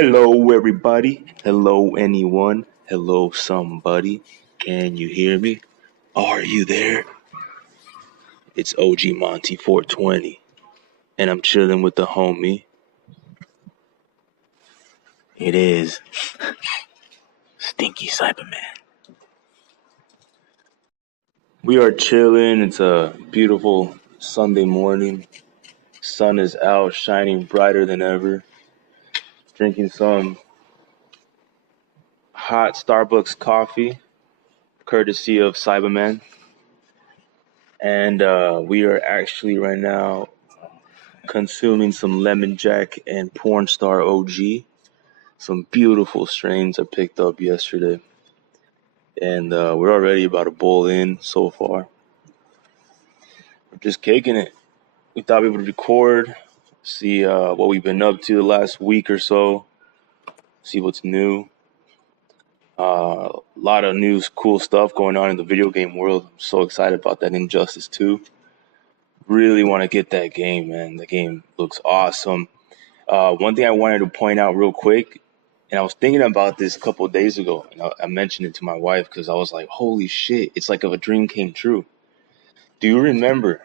Hello, everybody. Hello, anyone. Hello, somebody. Can you hear me? Are you there? It's OGMONTE420, and I'm chilling with the homie. It is Stinky Saibaman. We are chilling. It's a beautiful Sunday morning. Sun is out, shining brighter than ever. Drinking some hot Starbucks coffee, courtesy of Saibaman. And we are actually right now consuming some lemon jack and porn star OG. Some beautiful strains I picked up yesterday. And we're already about a bowl in so far. We're just kicking it. We thought we would record, see what we've been up to the last week or so, see what's new. A lot of new cool stuff going on in the video game world. I'm so excited about that Injustice 2. Really want to get that game, man. The game looks awesome. One thing I wanted to point out real quick, and I was thinking about this a couple of days ago, and I mentioned it to my wife because I was like, holy shit, it's like if a dream came true. Do you remember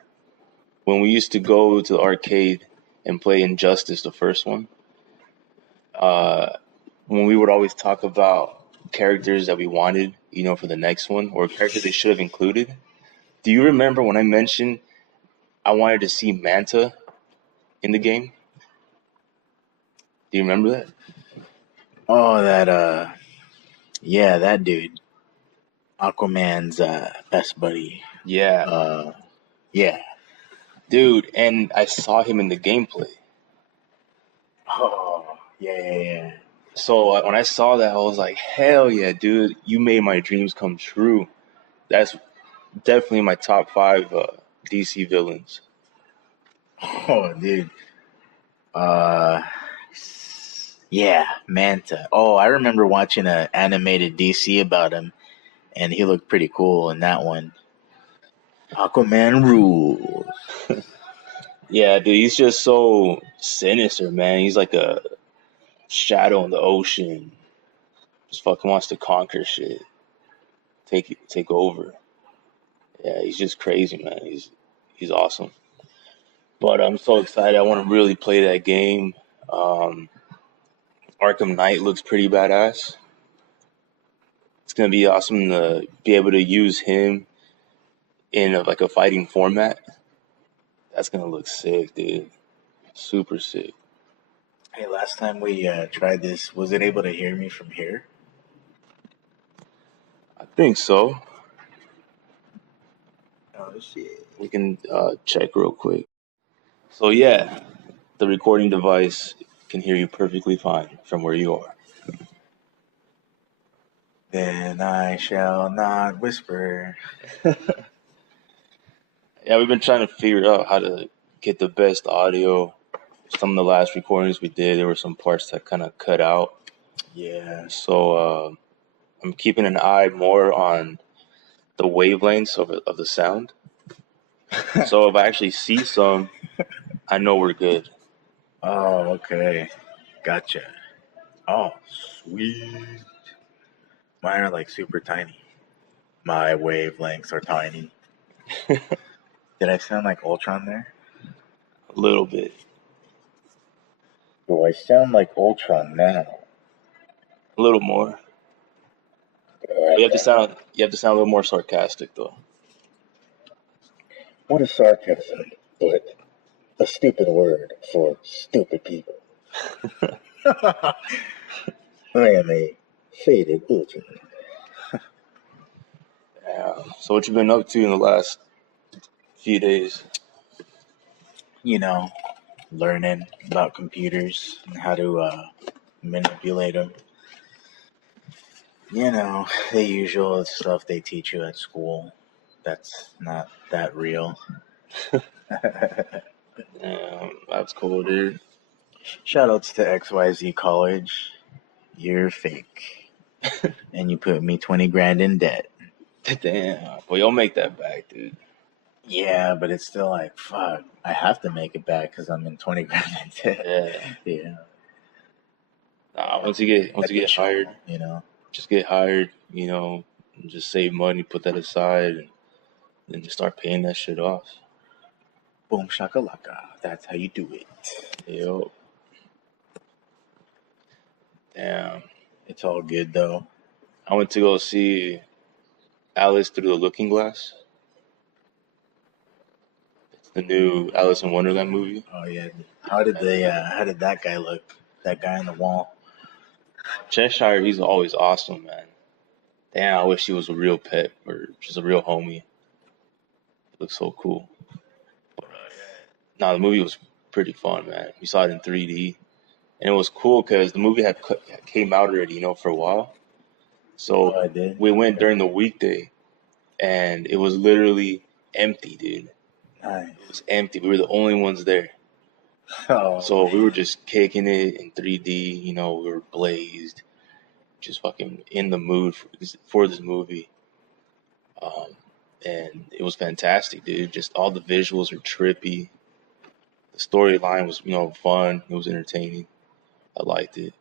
when we used to go to the arcade and play Injustice, the first one? When we would always talk about characters that we wanted, for the next one, or characters they should have included. Do you remember when I mentioned I wanted to see Manta in the game? Do you remember that? Oh, that dude. Aquaman's best buddy. Yeah. Yeah. Dude, and I saw him in the gameplay. Oh, yeah. So when I saw that, I was like, hell yeah, dude, you made my dreams come true. That's definitely my top 5 DC villains. Oh, dude. Yeah, Manta. Oh, I remember watching an animated DC about him, and he looked pretty cool in that one. Aquaman rules. Yeah, dude, he's just so sinister, man. He's like a shadow in the ocean. Just fucking wants to conquer shit. Take over. Yeah, he's just crazy, man. He's awesome. But I'm so excited. I want to really play that game. Arkham Knight looks pretty badass. It's gonna be awesome to be able to use him in like a fighting format. That's gonna look sick, dude. Super sick. Hey, last time we tried this, was it able to hear me from here? I think so. Oh, shit. We can check real quick. So yeah, the recording device can hear you perfectly fine from where you are. Then I shall not whisper. Yeah, we've been trying to figure out how to get the best audio. Some of the last recordings we did, there were some parts that kind of cut out. Yeah. So I'm keeping an eye more on the wavelengths of the sound. So if I actually see some, I know we're good. Oh, okay. Gotcha. Oh, sweet. Mine are like super tiny. My wavelengths are tiny. Did I sound like Ultron there? A little bit. Do I sound like Ultron now? A little more. You have to sound a little more sarcastic though. What is sarcasm but a stupid word for stupid people? I am a faded Ultron. Yeah. So what you been up to in the last few days? Learning about computers and how to manipulate them. The usual stuff they teach you at school. That's not that real. That's cool, dude. Shoutouts to XYZ College. You're fake. And you put me 20 grand in debt. Damn. Well, you'll make that back, dude. Yeah, but it's still like, fuck. I have to make it back because I'm in 20 grand in debt. Yeah. Yeah. Once you get hired, you know. just get hired, and just save money, put that aside, and then just start paying that shit off. Boom shakalaka. That's how you do it. Yo. Damn. It's all good though. I went to go see Alice Through the Looking Glass. It's the new Alice in Wonderland movie. Oh yeah. How did that guy look? That guy on the wall. Cheshire, he's always awesome, man. Damn, I wish he was a real pet or just a real homie. It looks so cool. But, the movie was pretty fun, man. We saw it in 3D. And it was cool because the movie had came out already, for a while. So we went during the weekday, and it was literally empty, dude. Nice. It was empty. We were the only ones there. Oh, so we were just kicking it in 3D. We were blazed, just fucking in the mood for this movie. And it was fantastic, dude. Just all the visuals were trippy. The storyline was, fun. It was entertaining. I liked it.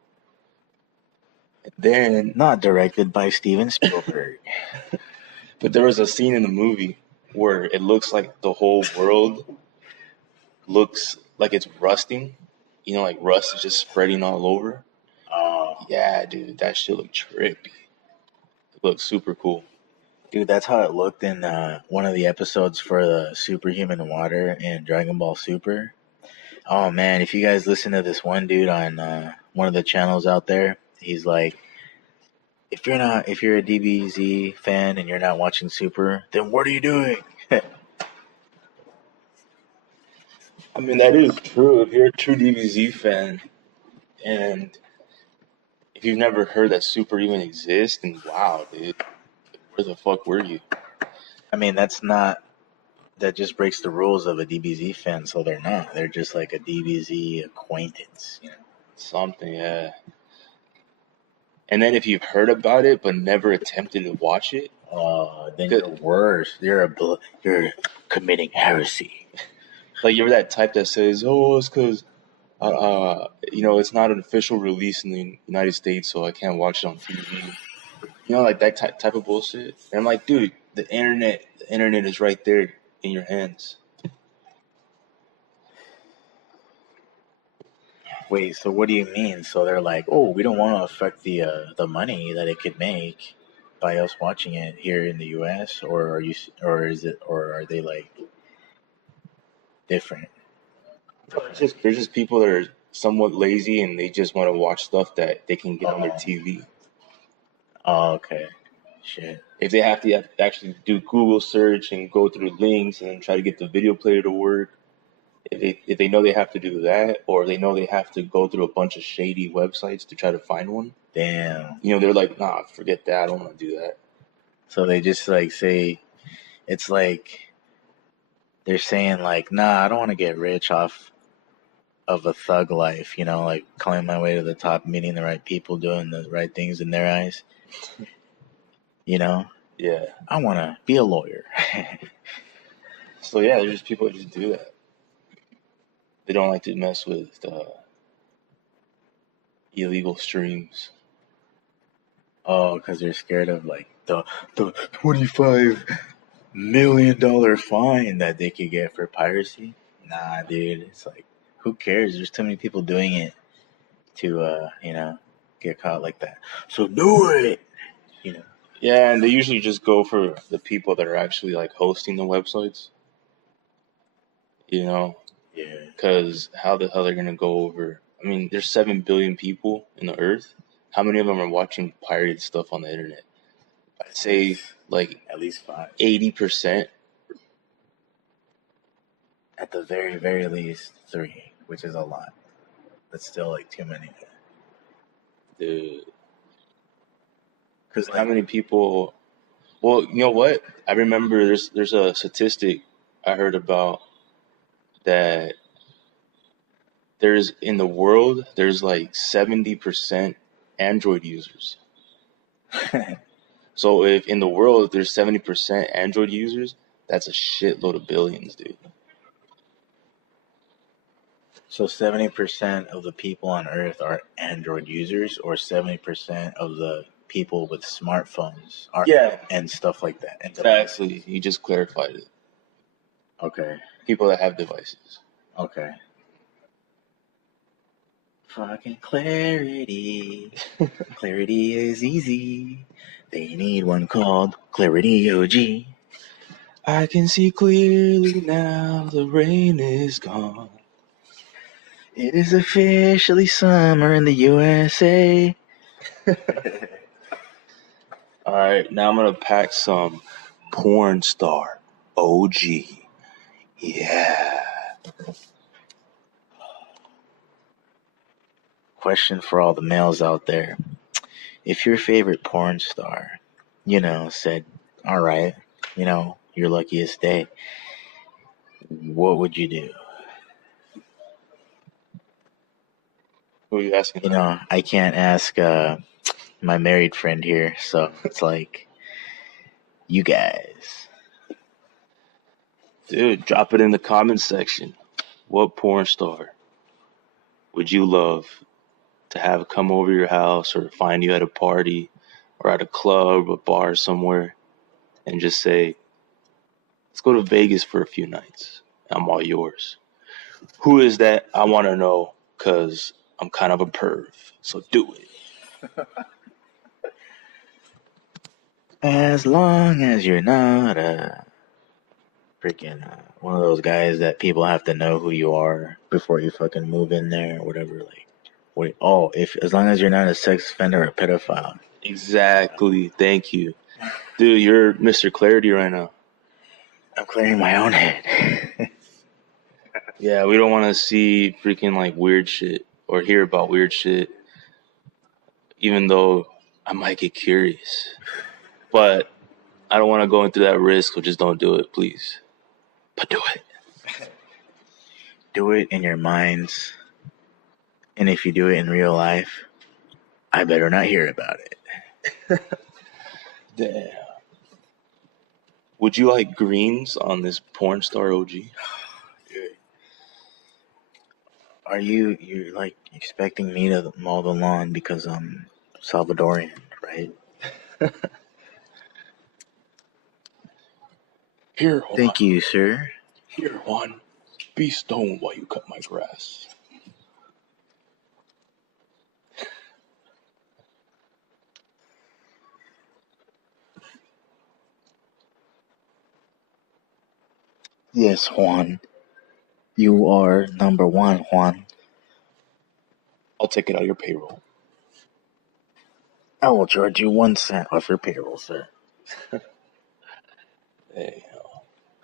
And then, not directed by Steven Spielberg. But there was a scene in the movie where it looks like the whole world looks like it's rusting. Like rust is just spreading all over. Oh. Yeah, dude, that shit looked trippy. It looked super cool. Dude, that's how it looked in one of the episodes for the Superhuman Water in Dragon Ball Super. Oh man, if you guys listen to this one dude on one of the channels out there, he's like, if you're a DBZ fan and you're not watching Super, then what are you doing? I mean, that is true. If you're a true DBZ fan, and if you've never heard that Super even exists, then wow, dude, where the fuck were you? I mean, that just breaks the rules of a DBZ fan, so they're not. They're just like a DBZ acquaintance, Something, yeah. And then if you've heard about it but never attempted to watch it, then you're worse. You're committing heresy. Like you're that type that says, "Oh, it's because, it's not an official release in the United States, so I can't watch it on TV." Like that type of bullshit. And I'm like, dude, the internet is right there in your hands. Wait, so what do you mean? So they're like, oh, we don't want to affect the money that it could make by us watching it here in the U.S. or are they like different? There's just people that are somewhat lazy and they just want to watch stuff that they can get on their TV. Oh, okay. Shit. If they have to actually do Google search and go through links and try to get the video player to work, if they know they have to do that, or they know they have to go through a bunch of shady websites to try to find one. Damn. They're like, nah, forget that. I don't want to do that. So they just like say, it's like they're saying like, nah, I don't want to get rich off of a thug life, like climbing my way to the top, meeting the right people, doing the right things in their eyes. Yeah. I want to be a lawyer. So yeah, there's just people that just do that. They don't like to mess with illegal streams. Oh, because they're scared of like the $25 million fine that they could get for piracy. Nah, dude, it's like, who cares? There's too many people doing it to get caught like that. So do it. Yeah, and they usually just go for the people that are actually like hosting the websites. Yeah. Because how the hell they're gonna go over? I mean, there's 7 billion people in the earth. How many of them are watching pirated stuff on the internet? I'd say like at least 80%. At the very, very least 3, which is a lot. That's still like too many. Dude. Because how many people? Well, you know what? I remember there's a statistic I heard about that in the world there's like 70% Android users. So if in the world there's 70% Android users, that's a shitload of billions, dude. So 70% of the people on Earth are Android users, or 70% of the people with smartphones are, Yeah, and stuff like that. And exactly. You just clarified it. Okay. People that have devices. Okay. Fucking clarity. Clarity is easy. They need one called Clarity OG. I can see clearly now. The rain is gone. It is officially summer in the USA. All right, now I'm gonna pack some porn star OG. Yeah. Question for all the males out there. If your favorite porn star, said, all right, your luckiest day, what would you do? Who are you asking? I can't ask my married friend here, so it's like, you guys. Dude, drop it in the comments section. What porn star would you love to have come over your house or find you at a party or at a club or bar somewhere and just say, let's go to Vegas for a few nights. I'm all yours. Who is that? I want to know because I'm kind of a perv. So do it. As long as you're not freaking one of those guys that people have to know who you are before you fucking move in there or whatever. Like, wait, if as long as you're not a sex offender or a pedophile. Exactly. Thank you. Dude, you're Mr. Clarity right now. I'm clearing my own head. Yeah, we don't want to see freaking like weird shit or hear about weird shit, even though I might get curious. But I don't want to go into that risk, so just don't do it, please. But do it. Do it in your minds. And if you do it in real life, I better not hear about it. Damn. Would you like greens on this porn star OG? Dude. Are you're like expecting me to mow the lawn because I'm Salvadorian, right? Here, Juan. Thank you, sir. Here, Juan. Be stoned while you cut my grass. Yes, Juan. You are number one, Juan. I'll take it out of your payroll. I will charge you 1 cent off your payroll, sir. Hey.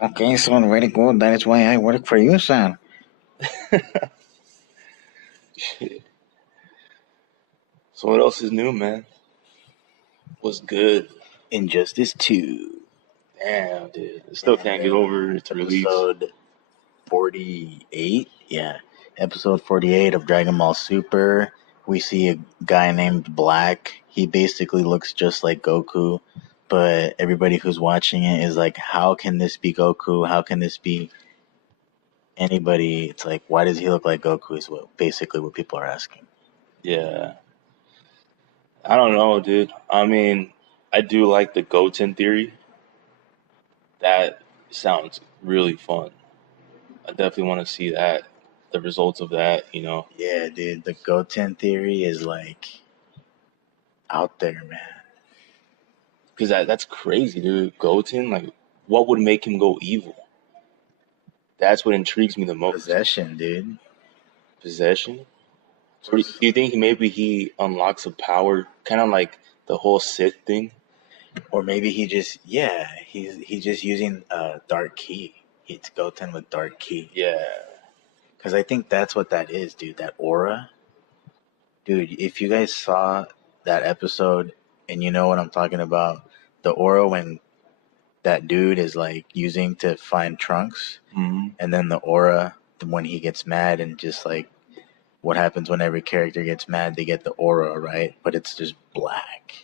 Okay, son, very good. That is why I work for you, son. Shit. So what else is new, man? What's good? Injustice 2. Damn, dude. I still can't get over its release. Episode 48? Yeah. Episode 48 of Dragon Ball Super. We see a guy named Black. He basically looks just like Goku, but everybody who's watching it is like, how can this be Goku? How can this be anybody? It's like, why does he look like Goku is basically what people are asking. Yeah. I don't know, dude. I mean, I do like the Goten theory. That sounds really fun. I definitely want to see that, the results of that, Yeah, dude, the Goten theory is like out there, man. Because that's crazy, dude. Goten, like, what would make him go evil? That's what intrigues me the most. Possession, dude. Possession? Do you think maybe he unlocks a power, kind of like the whole Sith thing? Or maybe he's just using dark ki. It's Goten with dark ki. Yeah. Because I think that's what that is, dude. That aura. Dude, if you guys saw that episode and you know what I'm talking about, the aura when that dude is like using to find Trunks, and then the aura when he gets mad and just like what happens when every character gets mad, they get the aura, right? But it's just black.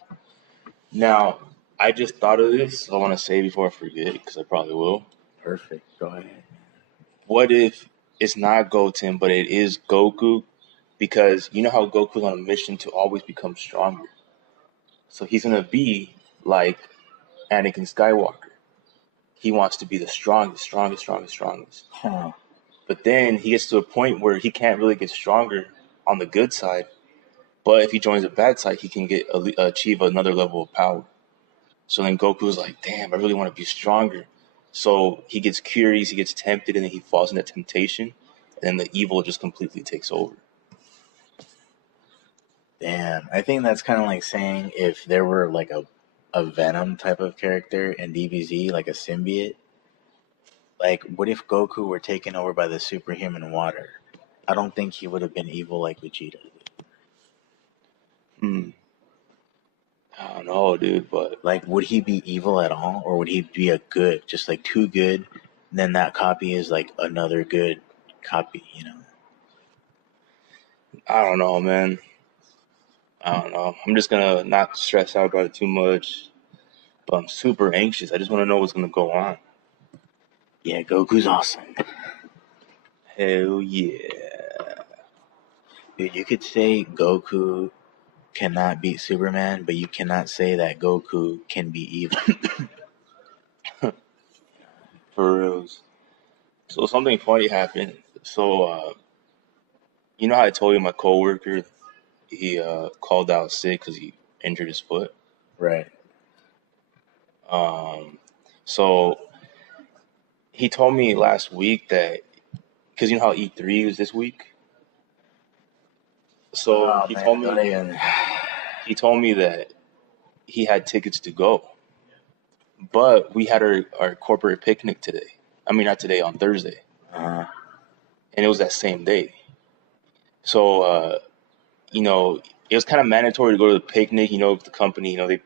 Now, I just thought of this. I want to say before I forget, because I probably will. Perfect. Go ahead. What if it's not Goten, but it is Goku, because you know how Goku's on a mission to always become stronger. So he's gonna be like Anakin Skywalker. He wants to be the strongest. Huh. But then he gets to a point where he can't really get stronger on the good side. But if he joins the bad side, he can achieve another level of power. So then Goku's like, damn, I really want to be stronger. So he gets curious, he gets tempted, and then he falls into temptation, and then the evil just completely takes over. Damn. I think that's kind of like saying if there were like a Venom type of character in DBZ, like a symbiote. Like, what if Goku were taken over by the superhuman water? I don't think he would have been evil like Vegeta. Hmm. I don't know, dude, but Like, would he be evil at all, or would he be a good, just like too good? And then that copy is like another good copy, you know? I don't know, man. I don't know. I'm just gonna not stress out about it too much, but I'm super anxious. I just want to know what's gonna go on. Yeah, Goku's awesome. Hell yeah. Dude, you could say Goku cannot beat Superman, but you cannot say that Goku can be evil. For reals. So something funny happened. So you know how I told you my coworker, he called out sick because he injured his foot. Right. So he told me last week that, because you know how E3 was this week. So Oh man, don't even. he told me that he had tickets to go, but we had our corporate picnic today. I mean, not today, on Thursday, Uh, and it was that same day. So you know, it was kind of mandatory to go to the picnic. You know, the company, you know,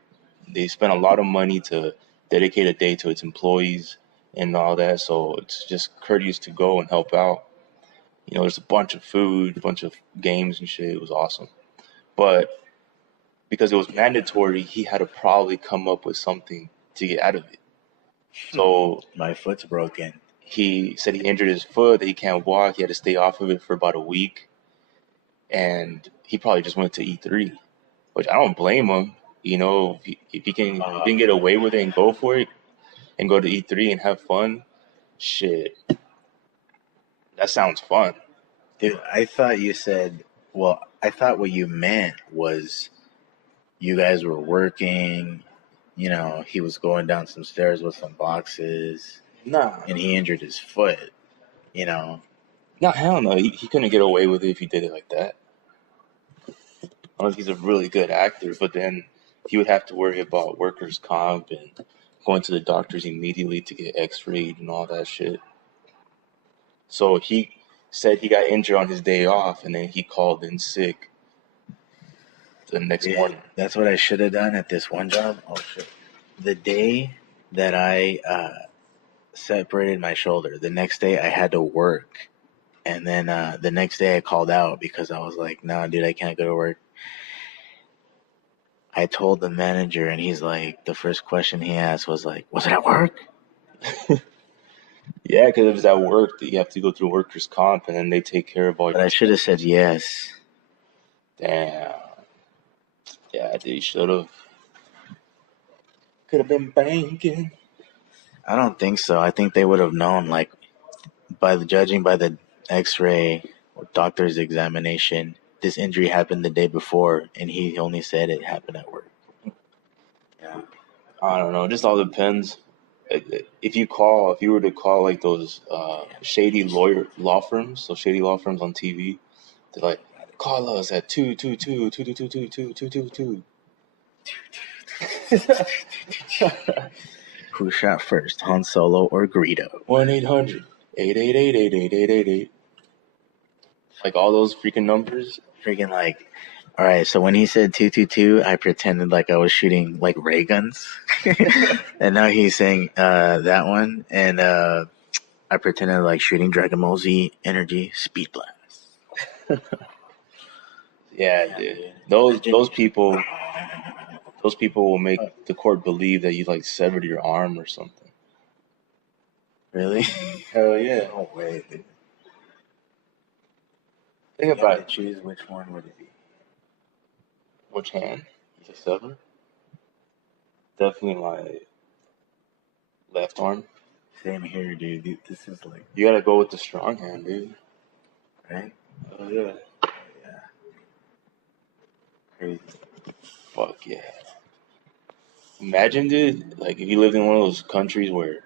they spent a lot of money to dedicate a day to its employees and all that. So it's just courteous to go and help out. You know, there's a bunch of food, a bunch of games and shit. It was awesome. But because it was mandatory, he had to probably come up with something to get out of it. So my foot's broken. he said he injured his foot, that he can't walk. He had to stay off of it for about a week. And he probably just went to E3, which I don't blame him. You know, if he can get away with it and go for it and go to E3 and have fun, shit, that sounds fun. Dude, I thought you said, well, I thought what you meant was you guys were working, you know, he was going down some stairs with some boxes Nah, and he injured his foot, you know. nah, hell no. He couldn't get away with it if he did it like that. Unless he's a really good actor, but then he would have to worry about workers' comp and going to the doctors immediately to get x-rayed and all that shit. So he said he got injured on his day off, and then he called in sick the next Dude, morning. that's what I should have done at this one job. Oh, shit. The day that I separated my shoulder, the next day I had to work. And then the next day I called out because I was like, nah, dude, I can't go to work. I told the manager, and he's like, the first question he asked was like, was it at work? Yeah, because if it's at work, you have to go through workers' comp, and then they take care of all But your. I should have said yes. Damn. Yeah, they should have. Could have been banking. I don't think so. I think they would have known, like, judging by the X-ray or doctor's examination, this injury happened the day before, and he only said it happened at work. Yeah. I don't know. It just all depends. If you were to call like those shady law firms, so shady law firms on TV, they're like, call us at 222-222-2222. Who shot first, Han Solo or Greedo? 1-800-888-8888. Like all those freaking numbers. Freaking like, all right. So when he said 222, I pretended like I was shooting like ray guns, and now he's saying that one, and I pretended like shooting Dragon Ball Z energy speed blast. Yeah, dude. Those people will make the court believe that you like severed your arm or something. Really? Hell yeah. No way, dude. Think If you had about to choose, which one would it be? which hand to sever. Definitely my left arm. Same here, dude. This is like, You gotta go with the strong hand, dude. right? Oh yeah. Yeah. Crazy. Fuck yeah. Imagine, dude, like if you lived in one of those countries where,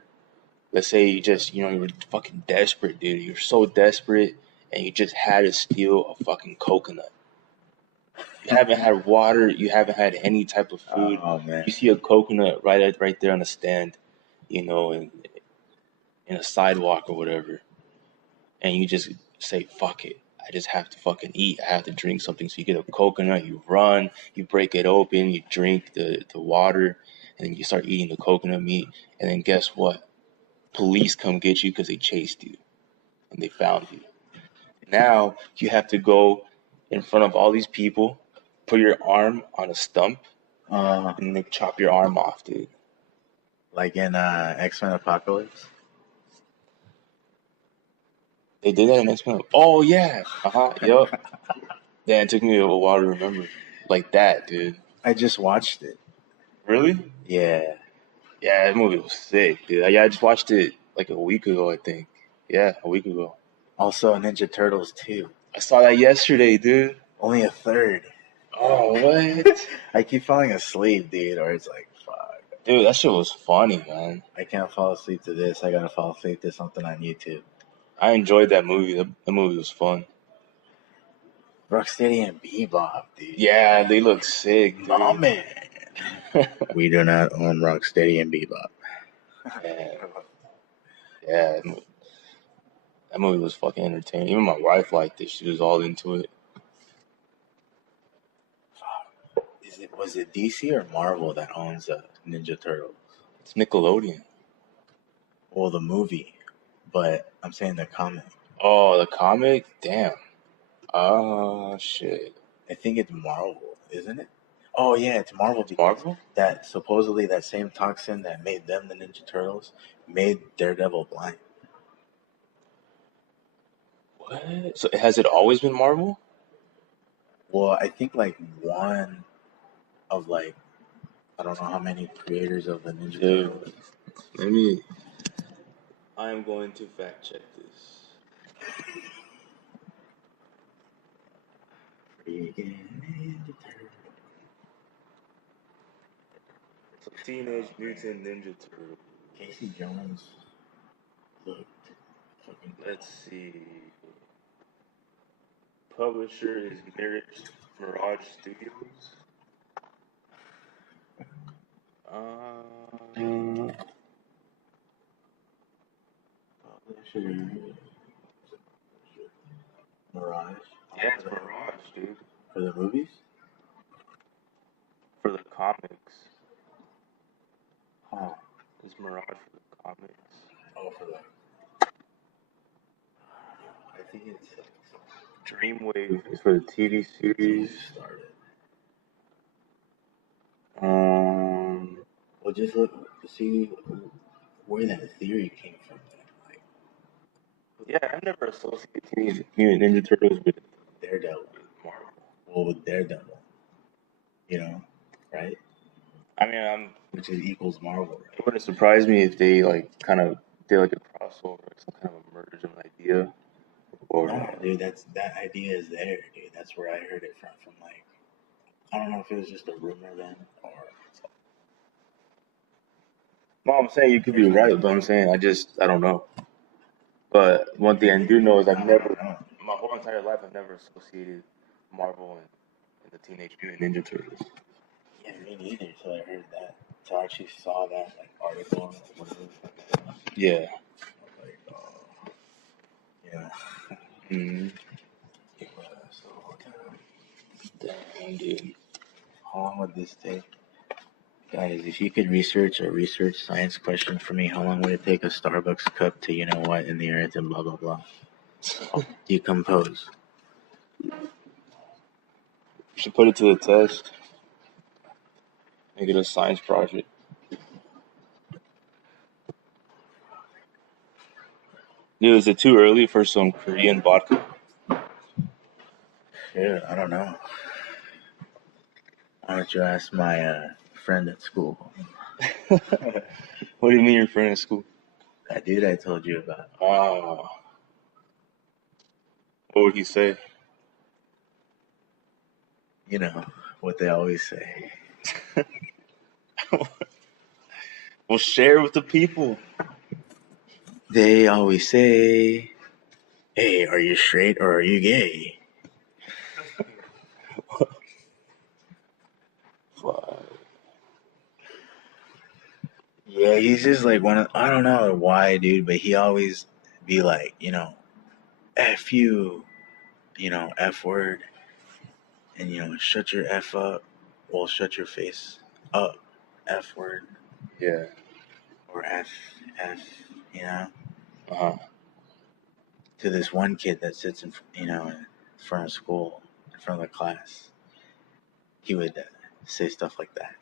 let's say you just, you were fucking desperate, dude. You're so desperate and you just had to steal a fucking coconut. You haven't had water, you haven't had any type of food. Oh man. You see a coconut right there on the stand, in a sidewalk or whatever, and you just say, fuck it. I just have to fucking eat. I have to drink something. So you get a coconut, you run, you break it open, you drink the water, and then you start eating the coconut meat. And then guess what? Police come get you because they chased you and they found you. Now you have to go in front of all these people, put your arm on a stump, and they chop your arm off, dude. Like in X-Men Apocalypse. They did that in X-Men. Oh yeah, yep. Yeah, it took me a while to remember. Like that, dude. I just watched it. Really? Yeah. Yeah, that movie was sick, dude. Yeah, I just watched it like a week ago, I think. Yeah, a week ago. Also Ninja Turtles 2. I saw that yesterday, dude. Only a third. Oh, what? I keep falling asleep, dude, or it's like, fuck. Dude, that shit was funny, man. I can't fall asleep to this. I gotta fall asleep to something on YouTube. I enjoyed that movie. The movie was fun. Rocksteady and Bebop, dude. Yeah, they look sick, dude. Oh, man. We do not own Rocksteady and Bebop. Yeah, that movie was fucking entertaining. Even my wife liked it. She was all into it. Was it DC or Marvel that owns Ninja Turtles? It's Nickelodeon. Well, the movie, but I'm saying the comic. Oh, the comic? Damn. Oh, shit. I think it's Marvel, isn't it? Oh yeah, it's Marvel because Marvel? that supposedly that same toxin that made them the Ninja Turtles made Daredevil blind. What? So has it always been Marvel? Well, I think like one of like I don't know how many creators of the Ninja Turtles. I am going to fact check this. So Teenage Mutant Ninja Turtles. Casey Jones looked fucking. Let's see. Publisher is Mirage Studios. Mirage. Yeah, it's Mirage, dude. For the movies? For the comics. Huh. It's Mirage for the comics. Oh, for the. I think it's Dreamwave is for the TV series. started. Well, just look to see where that theory came from. Then. Like, Yeah, I've never associated Teenage Mutant Ninja Turtles with Daredevil. Marvel. Well, with Daredevil. You know, right? I mean, Which is equals Marvel, right? it wouldn't surprise me if they kind of did like a crossover, some kind of a merge of an idea. Or No, dude, that idea is there, dude. That's where I heard it from like, I don't know if it was just a rumor then or. no, I'm saying you could be right, but I'm saying I don't know. But one thing I do know is my whole entire life, I've never associated Marvel and the Teenage Mutant Ninja Turtles. Yeah, me neither. Until I heard that, until I actually saw that like article. Yeah. Like, yeah. Mm-hmm. So, Damn, dude. how long would this take? Guys, if you could research a research science question for me, how long would it take a Starbucks cup to, you know what, in the earth and blah, blah, blah? Decompose. You should put it to the test. Make it a science project. Dude, is it too early for some Korean vodka? Shit, I don't know. Why don't you ask my friend at school? What do you mean your friend at school? That dude I told you about. Oh. What would he say? You know what they always say. Well, share with the people. They always say, "Hey, are you straight or are you gay?" Yeah, he's just like one of, I don't know why, dude, but he always be like, F you, F word, and, shut your F up. Well, shut your face up, F word. Yeah. Or F, Uh huh. to this one kid that sits in front of school, in front of the class. He would say stuff like that.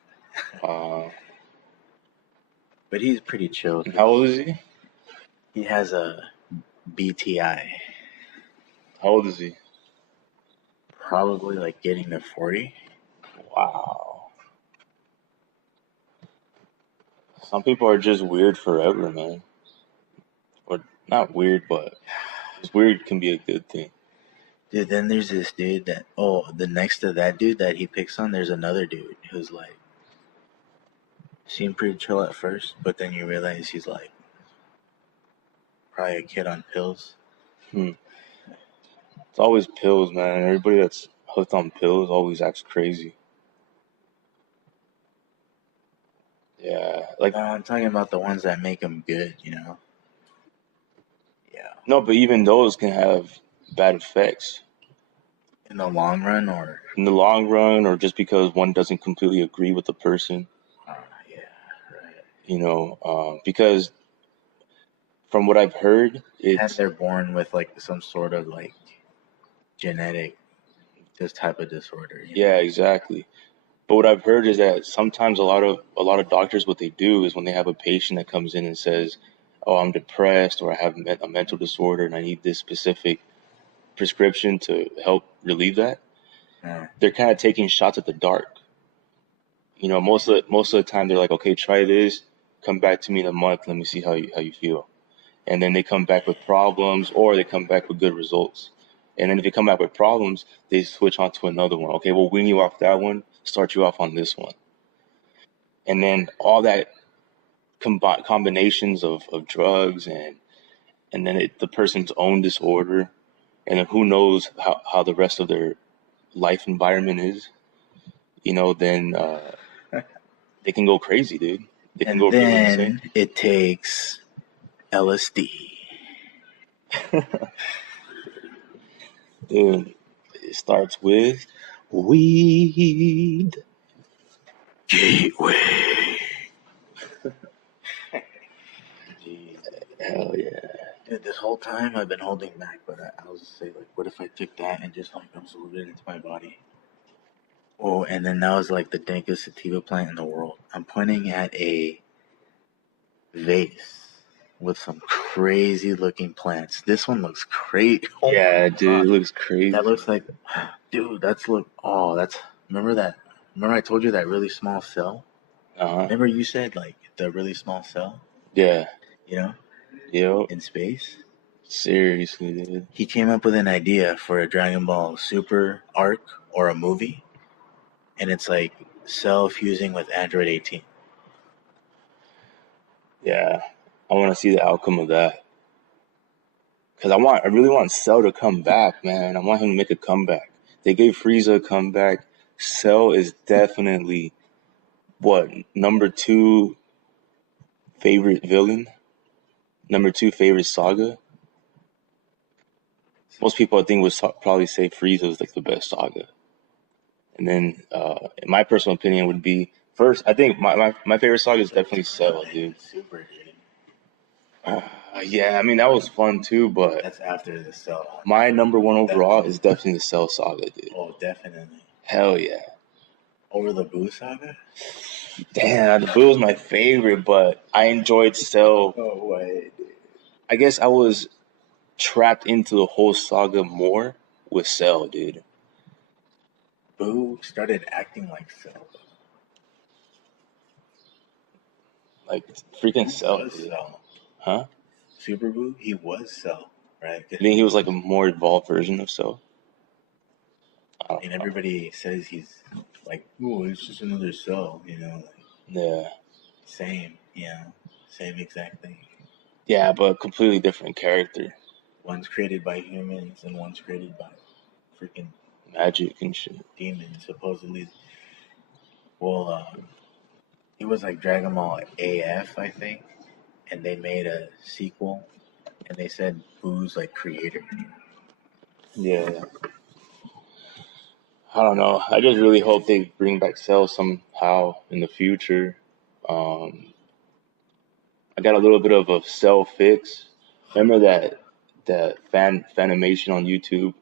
But he's pretty chill. How old is he? He has a BTI. How old is he? Probably like getting to 40. Wow. Some people are just weird forever, man. Or not weird, but just weird can be a good thing. Dude, then there's this dude that, the next to that dude that he picks on, there's another dude who's like, seemed pretty chill at first, but then you realize he's like, probably a kid on pills. It's always pills, man. Everybody that's hooked on pills always acts crazy. Yeah, like No, I'm talking about the ones that make them good, Yeah. no, but even those can have bad effects In the long run, or in the long run, or just because one doesn't completely agree with the person. yeah, right. Because from what I've heard, And it's they're born with like some sort of like genetic this type of disorder. yeah, exactly. But what I've heard is that sometimes a lot of doctors, what they do is when they have a patient that comes in and says, "Oh, I'm depressed or I have a mental disorder and I need this specific prescription to help relieve that," they're kind of taking shots at the dark. Most of the time they're like, "Okay, try this. Come back to me in a month. Let me see how you feel." And then they come back with problems or they come back with good results. And then if they come back with problems, they switch on to another one. Okay, we'll wean you off that one, start you off on this one. And then all that combinations of drugs and then the person's own disorder, and then who knows how the rest of their life environment is, then they can go crazy, dude. They can And go really then insane. it takes LSD. Dude, it starts with weed. Gateway. Hell yeah. Dude, this whole time I've been holding back, but I was just say like, what if I took that and just like absorbed it into my body? Oh, and then that was like the dankest sativa plant in the world. I'm pointing at a vase with some crazy looking plants. This one looks great. Oh Yeah, my dude, God. it looks crazy. That looks like, dude, remember that? Remember I told you that really small cell? Uh-huh. Remember you said like the really small cell, Yeah. Yo, in space? seriously, dude. He came up with an idea for a Dragon Ball Super arc or a movie, and it's like Cell fusing with Android 18. Yeah. I want to see the outcome of that. Because I really want Cell to come back, man. I want him to make a comeback. They gave Frieza a comeback. Cell is definitely, number 2 favorite villain? Number 2 favorite saga? Most people, I think, would probably say Frieza is like the best saga. And then, in my personal opinion, would be first. I think my favorite saga is definitely Cell, dude. Super, dude. Yeah, I mean that was fun too, but That's after the Cell. my number one overall is definitely the Cell saga, dude. Oh, definitely. Hell yeah. Over the Boo saga? Damn, the Boo was my favorite, but I enjoyed Cell. Oh, wait. I guess I was trapped into the whole saga more with Cell, dude. Boo started acting like Cell. Like freaking He Cell, was dude. Cell. Huh? Super Boo, he was Cell, right? I think he was like a more evolved version of Cell. And everybody says he's like, oh, it's just another Cell, you know? Like, Yeah. same, same exact thing. Yeah, but completely different character. One's created by humans and one's created by freaking magic and shit. Demons, supposedly. Well, it was like Dragon Ball AF, I think, and they made a sequel, and they said Boo's like creator. Yeah. I don't know. I just really hope they bring back Cell somehow in the future. I got a little bit of a Cell fix. Remember that Fanimation on YouTube?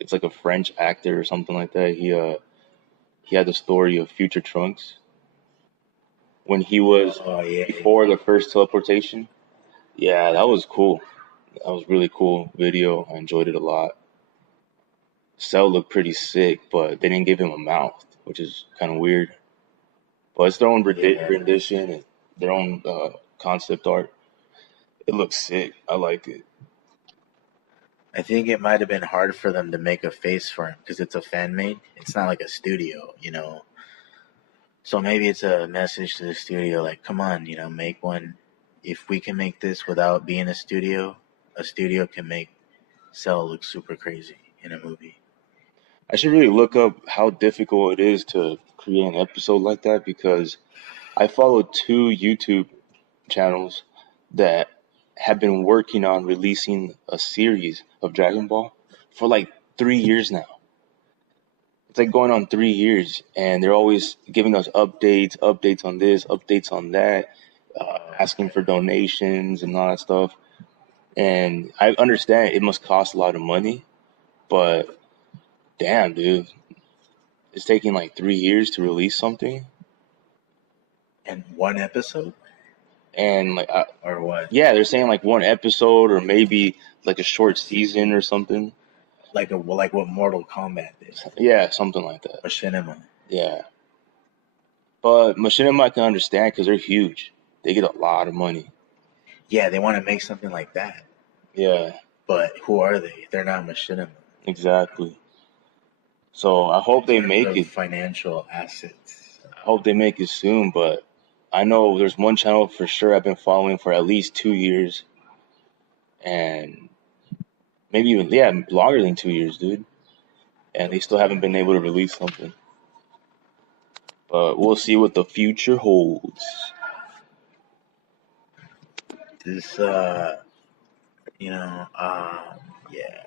It's like a French actor or something like that. He had the story of Future Trunks when he was before the first teleportation. Yeah, that was cool. That was really cool video. I enjoyed it a lot. Cell looked pretty sick, but they didn't give him a mouth, which is kind of weird. But it's their own rendition and their own concept art. It looks sick. I like it. I think it might have been hard for them to make a face for him because it's a fan made. It's not like a studio, you know. So maybe it's a message to the studio like, come on, you know, make one. If we can make this without being a studio can make Cell look super crazy in a movie. I should really look up how difficult it is to create an episode like that because I follow 2 YouTube channels that have been working on releasing a series of Dragon Ball for like 3 years now. It's like going on 3 years, and they're always giving us updates on this, updates on that, asking for donations and all that stuff. And I understand it must cost a lot of money, but damn, dude, it's taking like 3 years to release something. And one episode? And like, or what? Yeah, they're saying like one episode or maybe like a short season or something. Like what Mortal Kombat did. Yeah, something like that. Machinima. Yeah. But Machinima I can understand because they're huge. They get a lot of money. Yeah, they want to make something like that. Yeah. But who are they? They're not Machinima. Exactly. So I hope they make it. Financial assets. I hope they make it soon, but I know there's one channel for sure I've been following for at least 2 years. And maybe even, longer than 2 years, dude. And they still haven't been able to release something. But we'll see what the future holds. This,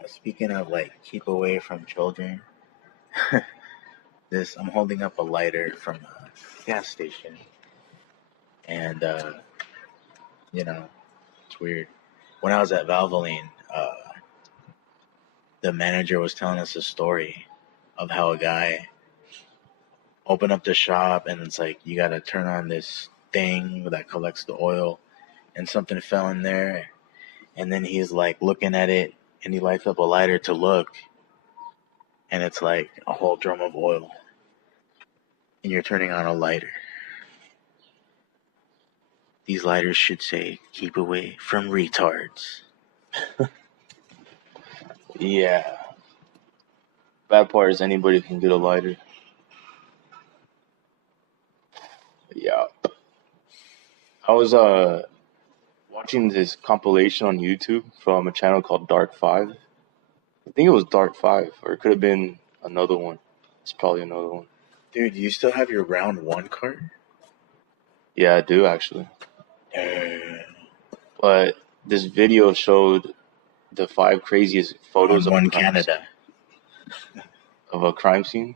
speaking of like keep away from children, I'm holding up a lighter from a gas station. And, it's weird. When I was at Valvoline, the manager was telling us a story of how a guy opened up the shop and it's like, you got to turn on this thing that collects the oil and something fell in there. And then he's like looking at it and he lights up a lighter to look. And it's like a whole drum of oil. And you're turning on a lighter. These lighters should say, keep away from retards. Yeah. Bad part is anybody can get a lighter. Yeah. I was watching this compilation on YouTube from a channel called Dark 5. I think it was Dark 5, or it could have been another one. It's probably another one. Dude, you still have your round 1 card? Yeah, I do actually. But this video showed the 5 craziest photos of Canada of a crime scene,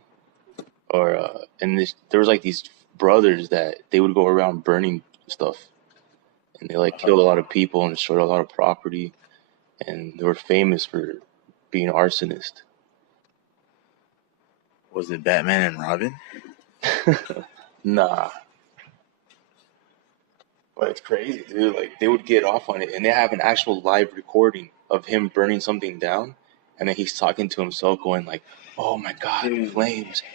and there was like these brothers that they would go around burning stuff, and they like killed a lot of people and destroyed a lot of property, and they were famous for being arsonists. Was it Batman and Robin? Nah. But it's crazy, dude. Like, they would get off on it, and they have an actual live recording of him burning something down, and then he's talking to himself going like, oh my God, dude, flames.